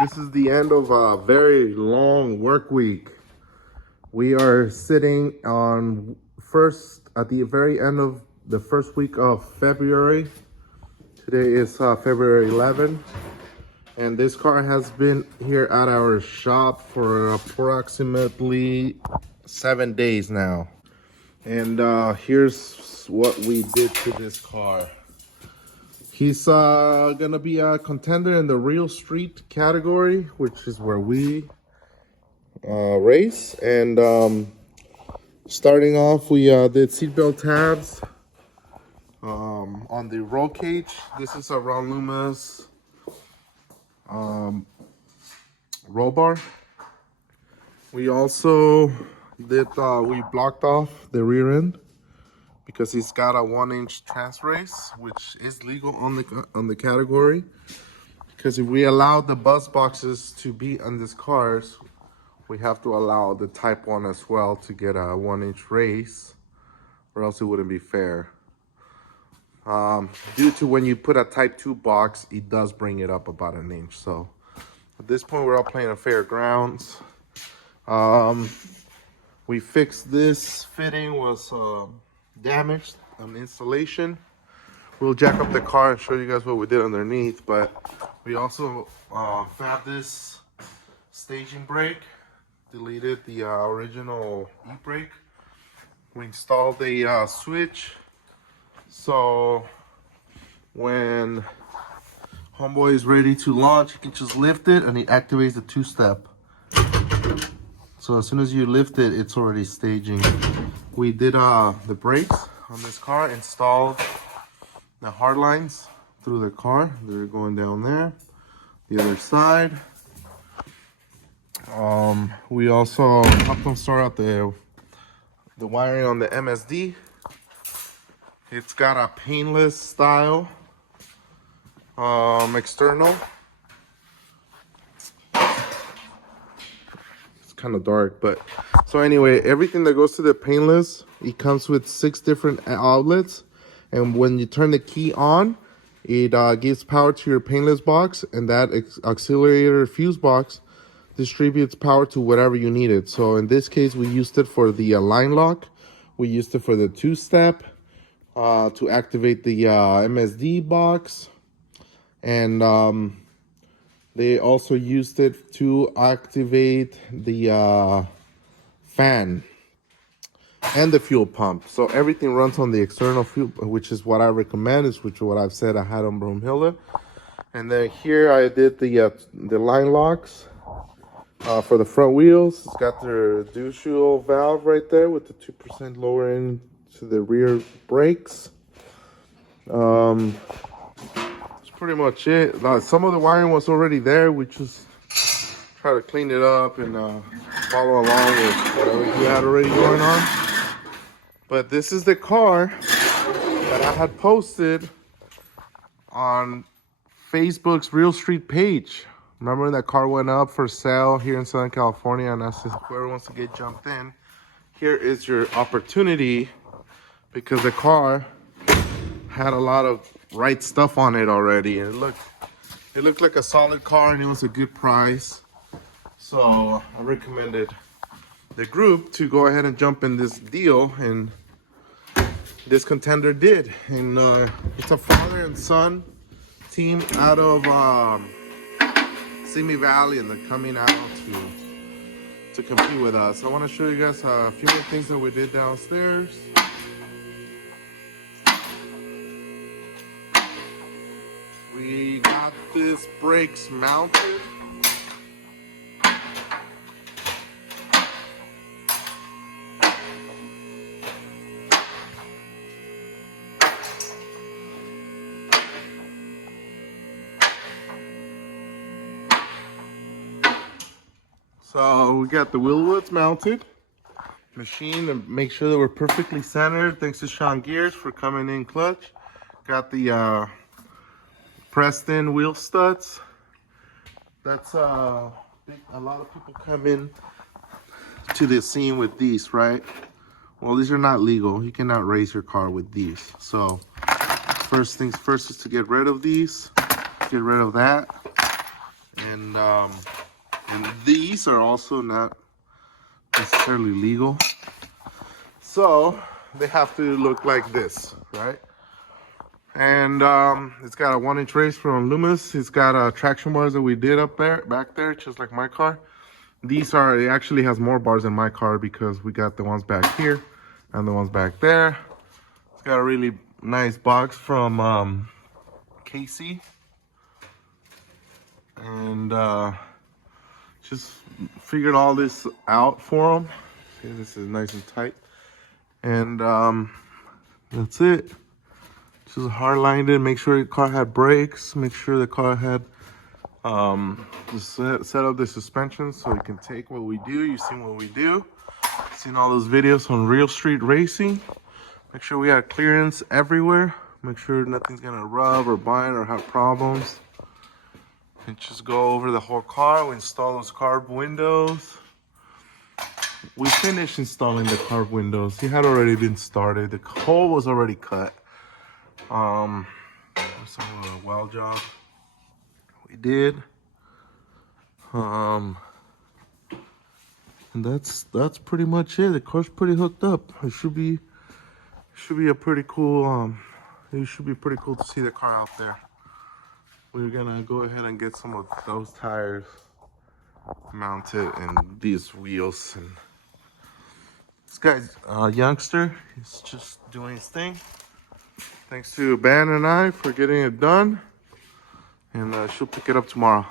This is the end of a very long work week. We are sitting on at the very end of the first week of February. Today is February 11th, and this car has been here at our shop for approximately 7 days now. And here's what we did to this car. He's gonna be a contender in the real street category, which is where we race. And starting off, we did seatbelt tabs on the roll cage. This is a Ron Loomis roll bar. We also did we blocked off the rear end, because he's got a 1-inch trans race, which is legal on the category. Because if we allow the bus boxes to be on these cars, we have to allow the Type 1 as well to get a 1-inch race, or else it wouldn't be fair. Due to when you put a Type 2 box, it does bring it up about 1 inch. So at this point, we're all playing on fair grounds. We fixed this fitting was damaged on installation. We'll jack up the car and show you guys what we did underneath, but we also fabbed this staging brake, deleted the original e-brake. We installed a switch, so when homeboy is ready to launch, you can just lift it and it activates the 2-step. So as soon as you lift it, it's already staging. We did the brakes on this car, installed the hard lines through the car. They're going down there. The other side. We also helped them start out the wiring on the MSD. It's got a painless style external. Kind of dark, but so anyway, everything that goes to the painless, it comes with 6 different outlets, and when you turn the key on, it gives power to your painless box, and that auxiliary fuse box distributes power to whatever you need it. So in this case, we used it for the line lock, we used it for the 2-step to activate the MSD box, and they also used it to activate the fan and the fuel pump. So everything runs on the external fuel, which is what I recommend, is what I've said I had on Broomhilda. And then here I did the line locks for the front wheels. It's got their dual valve right there with the 2% lower end to the rear brakes. Pretty much it. Some of the wiring was already there. We just try to clean it up and follow along with whatever you had already going on. But this is the car that I had posted on Facebook's Real Street page. Remember when that car went up for sale here in Southern California, and I said, whoever wants to get jumped in, here is your opportunity, because the car had a lot of right stuff on it already, and it looked like a solid car, and it was a good price. So I recommended the group to go ahead and jump in this deal, and this contender did. And it's a father and son team out of Simi Valley, and they're coming out to compete with us. I want to show you guys a few more things that we did downstairs. We got this brakes mounted. So we got the wheel wells mounted, machine, and make sure that we're perfectly centered. Thanks to Sean Gears for coming in clutch. Got the pressed in wheel studs. That's a lot of people come in to the scene with these, right? Well, these are not legal. You cannot race your car with these. So first things first is to get rid of these, get rid of that, And these are also not necessarily legal. So they have to look like this, right? And it's got a 1-inch race from Loomis. It's got traction bars that we did back there, just like my car. It actually has more bars than my car because we got the ones back here and the ones back there. It's got a really nice box from Casey. And just figured all this out for them. See, this is nice and tight. And that's it. Just hard lined it. Make sure the car had brakes. Make sure the car had set up the suspension so you can take what we do. You've seen what we do. Seen all those videos on Real Street Racing. Make sure we have clearance everywhere. Make sure nothing's gonna rub or bind or have problems. And just go over the whole car. We install those carb windows. We finished installing the carb windows. It had already been started. The hole was already cut. Some of the weld job we did. And that's pretty much it. The car's pretty hooked up. It should be a pretty cool. It should be pretty cool to see the car out there. We're gonna go ahead and get some of those tires mounted and these wheels. And this guy's a youngster. He's just doing his thing. Thanks to Ben and I for getting it done. And she'll pick it up tomorrow.